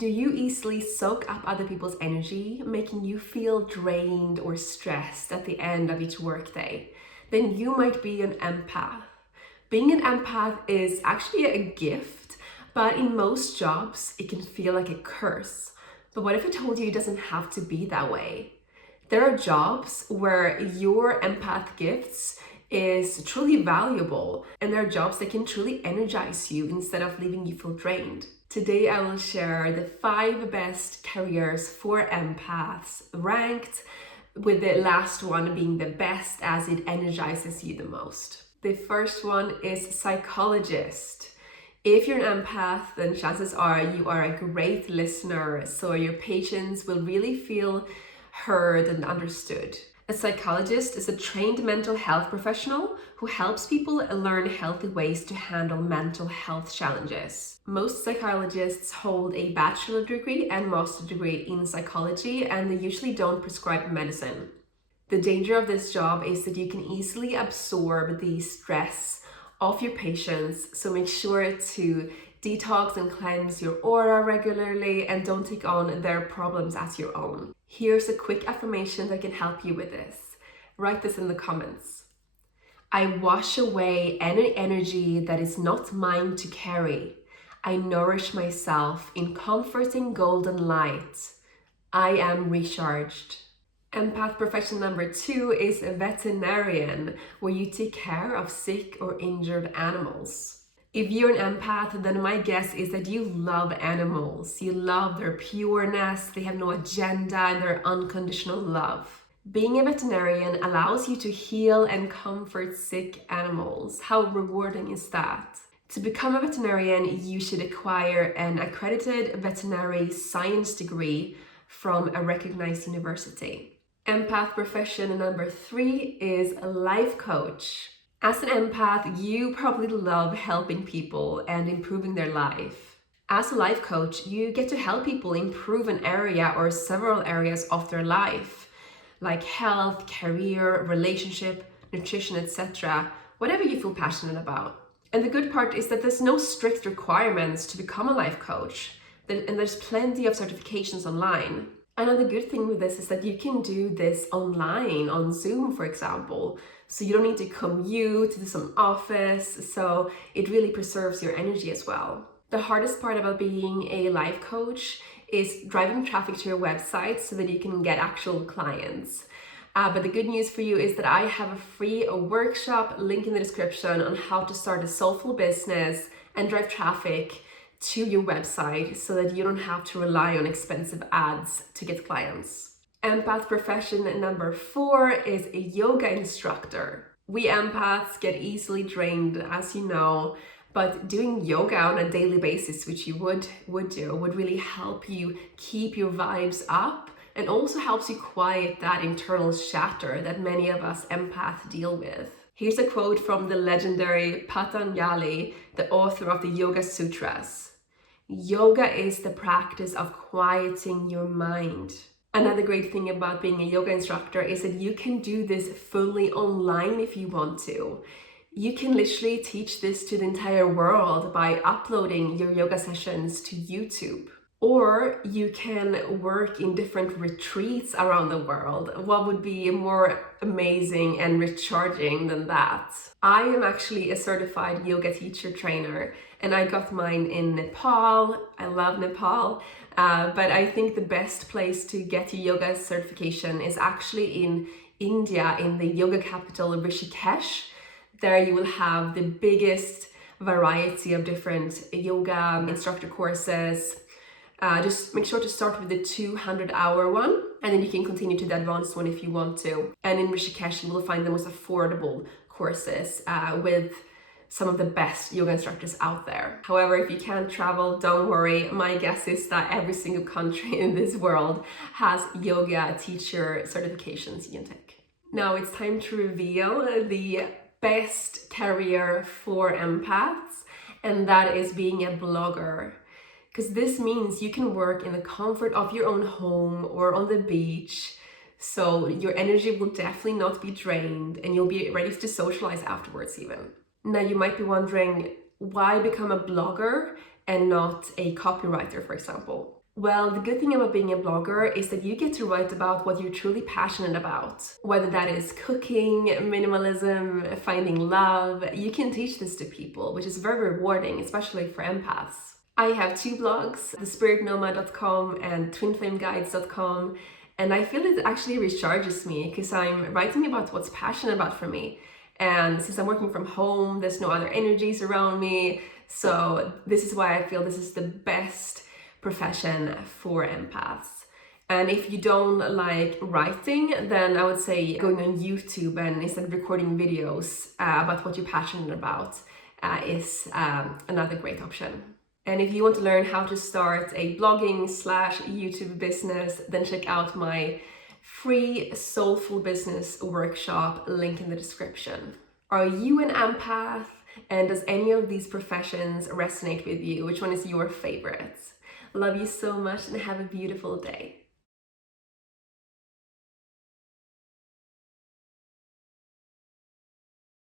Do you easily soak up other people's energy, making you feel drained or stressed at the end of each workday? Then you might be an empath. Being an empath is actually a gift, but in most jobs, it can feel like a curse. But what if I told you it doesn't have to be that way? There are jobs where your empath gifts is truly valuable, and there are jobs that can truly energize you instead of leaving you feel drained. Today I will share the 5 best careers for empaths, ranked with the last one being the best as it energizes you the most. The first one is psychologist. If you're an empath, then chances are you are a great listener, so your patients will really feel heard and understood. A psychologist is a trained mental health professional who helps people learn healthy ways to handle mental health challenges. Most psychologists hold a bachelor degree and master degree in psychology, and they usually don't prescribe medicine. The danger of this job is that you can easily absorb the stress of your patients, so make sure to detox and cleanse your aura regularly and don't take on their problems as your own. Here's a quick affirmation that can help you with this. Write this in the comments. I wash away any energy that is not mine to carry. I nourish myself in comforting golden light. I am recharged. Empath profession number 2 is a veterinarian, where you take care of sick or injured animals. If you're an empath, then my guess is that you love animals. You love their pureness, they have no agenda, and their unconditional love. Being a veterinarian allows you to heal and comfort sick animals. How rewarding is that? To become a veterinarian, you should acquire an accredited veterinary science degree from a recognized university. Empath profession number 3 is a life coach. As an empath, you probably love helping people and improving their life. As a life coach, you get to help people improve an area or several areas of their life, like health, career, relationship, nutrition, etc., whatever you feel passionate about. And the good part is that there's no strict requirements to become a life coach, and there's plenty of certifications online. Another good thing with this is that you can do this online, on Zoom, for example. So you don't need to commute to some office, so it really preserves your energy as well. The hardest part about being a life coach is driving traffic to your website so that you can get actual clients. But the good news for you is that I have a free workshop, link in the description, on how to start a soulful business and drive traffic to your website so that you don't have to rely on expensive ads to get clients. Empath profession number 4 is a yoga instructor. We empaths get easily drained, as you know, but doing yoga on a daily basis, which you would do, would really help you keep your vibes up and also helps you quiet that internal chatter that many of us empaths deal with. Here's a quote from the legendary Patanjali, the author of the Yoga Sutras. Yoga is the practice of quieting your mind. Another great thing about being a yoga instructor is that you can do this fully online if you want to. You can literally teach this to the entire world by uploading your yoga sessions to YouTube. Or you can work in different retreats around the world. What would be more amazing and recharging than that? I am actually a certified yoga teacher trainer, and I got mine in Nepal. I love Nepal, but I think the best place to get your yoga certification is actually in India, in the yoga capital of Rishikesh. There you will have the biggest variety of different yoga instructor courses. Just make sure to start with the 200-hour one, and then you can continue to the advanced one if you want to. And in Rishikesh, you will find the most affordable courses with some of the best yoga instructors out there. However, if you can't travel, don't worry. My guess is that every single country in this world has yoga teacher certifications you can take. Now it's time to reveal the best career for empaths, and that is being a blogger. Because this means you can work in the comfort of your own home or on the beach, so your energy will definitely not be drained and you'll be ready to socialize afterwards even. Now you might be wondering, why become a blogger and not a copywriter, for example? Well, the good thing about being a blogger is that you get to write about what you're truly passionate about. Whether that is cooking, minimalism, finding love, you can teach this to people, which is very rewarding, especially for empaths. I have two blogs, thespiritnomad.com and twinflameguides.com, and I feel it actually recharges me because I'm writing about what's passionate about for me. And since I'm working from home, there's no other energies around me. So this is why I feel this is the best profession for empaths. And if you don't like writing, then I would say going on YouTube and instead of recording videos about what you're passionate about is another great option. And if you want to learn how to start a blogging/YouTube business, then check out my free soulful business workshop, link in the description. Are you an empath? And does any of these professions resonate with you? Which one is your favorite? Love you so much and have a beautiful day.